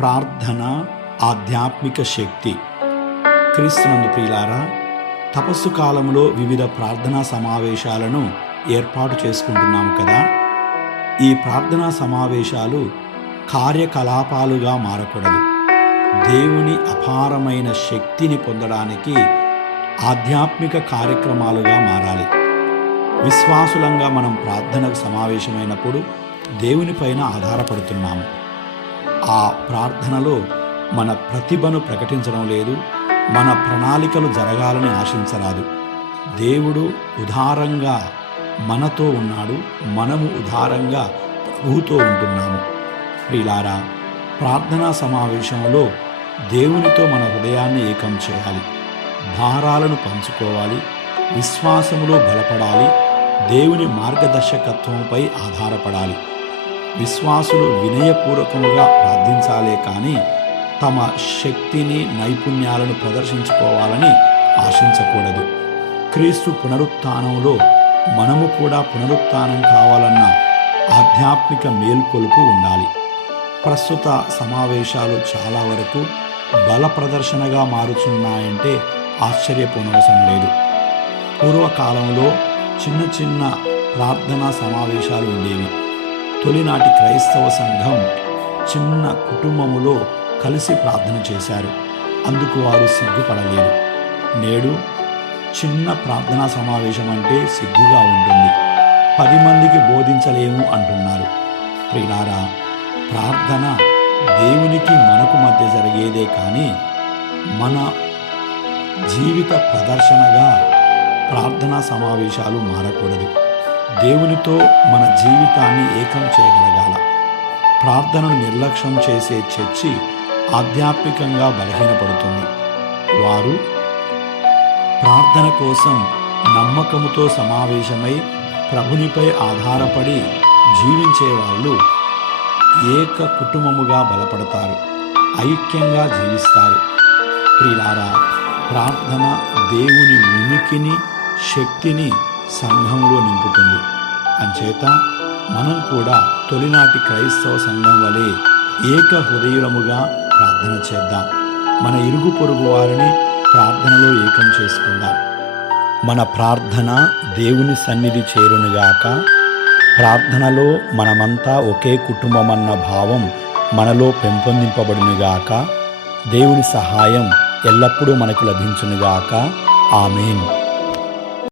ప్రార్థన ఆధ్యాత్మిక శక్తి. క్రీస్తునందు ప్రియులారా, తపస్సు కాలంలో వివిధ ప్రార్థనా సమావేశాలను ఏర్పాటు చేసుకుంటున్నాము కదా. ఈ ప్రార్థనా సమావేశాలు కార్యకలాపాలుగా మారకూడదు. దేవుని అపారమైన శక్తిని పొందడానికి ఆధ్యాత్మిక కార్యక్రమాలుగా మారాలి. విశ్వాసులంగా మనం ప్రార్థనకు సమావేశమైనప్పుడు దేవునిపైన ఆధారపడుతున్నాము. ఆ ప్రార్థనలో మన ప్రతిభను ప్రకటించడం లేదు, మన ప్రణాళికలు జరగాలని ఆశించరాదు. దేవుడు ఉదారంగా మనతో ఉన్నాడు, మనము ఉదారంగా ప్రభువుతో ఉంటున్నాము. ప్రియులారా, ప్రార్థనా సమావేశంలో దేవునితో మన హృదయాన్ని ఏకం చేయాలి, భారాలను పంచుకోవాలి, విశ్వాసములో బలపడాలి, దేవుని మార్గదర్శకత్వంపై ఆధారపడాలి. విశ్వాసులు వినయపూర్వకముగా ప్రార్థించాలే కానీ తమ శక్తిని నైపుణ్యాలను ప్రదర్శించుకోవాలని ఆశించకూడదు. క్రీస్తు పునరుత్థానంలో మనము కూడా పునరుత్థానం కావాలన్న ఆధ్యాత్మిక మేల్కొలుపు ఉండాలి. ప్రస్తుత సమావేశాలు చాలా వరకు బల ప్రదర్శనగా మారుతున్నాయంటే ఆశ్చర్యపోనవసరం లేదు. పూర్వకాలంలో చిన్న చిన్న ప్రార్థనా సమావేశాలు ఉండేవి. తొలినాటి క్రైస్తవ సంఘం చిన్న కుటుంబములో కలిసి ప్రార్థన చేశారు. అందుకు వారు సిగ్గుపడలేదు. నేడు చిన్న ప్రార్థనా సమావేశం అంటే సిగ్గుగా ఉంటుంది. 10 మందికి బోధించలేము అంటున్నారు. ప్రియులారా, ప్రార్థన దేవునికి మనకు మధ్య జరిగేదే కానీ మన జీవిత ప్రదర్శనగా ప్రార్థనా సమావేశాలు మారకూడదు. దేవునితో మన జీవితాన్ని ఏకం చేయగలగాల. ప్రార్థనను నిర్లక్ష్యం చేసే చర్చి ఆధ్యాత్మికంగా బలహీనపడుతుంది. వారు ప్రార్థన కోసం నమ్మకముతో సమావేశమై ప్రభునిపై ఆధారపడి జీవించే వాళ్ళు ఏక కుటుంబముగా బలపడతారు, ఐక్యంగా జీవిస్తారు. ప్రియులారా, ప్రార్థన దేవుని ఉనికిని, శక్తిని సంఘంలో నింపుతుంది. అంచేత మనం కూడా తొలినాటి క్రైస్తవ సంఘం వలె ఏక హృదయులముగా ప్రార్థన చేద్దాం. మన ఇరుగు పొరుగు వారిని ప్రార్థనలో ఏకం చేసుకుందాం. మన ప్రార్థన దేవుని సన్నిధి చేరునుగాక. ప్రార్థనలో మనమంతా ఒకే కుటుంబమన్న భావం మనలో పెంపొందింపబడునుగాక. దేవుని సహాయం ఎల్లప్పుడూ మనకు లభించునుగాక. ఆమేన్.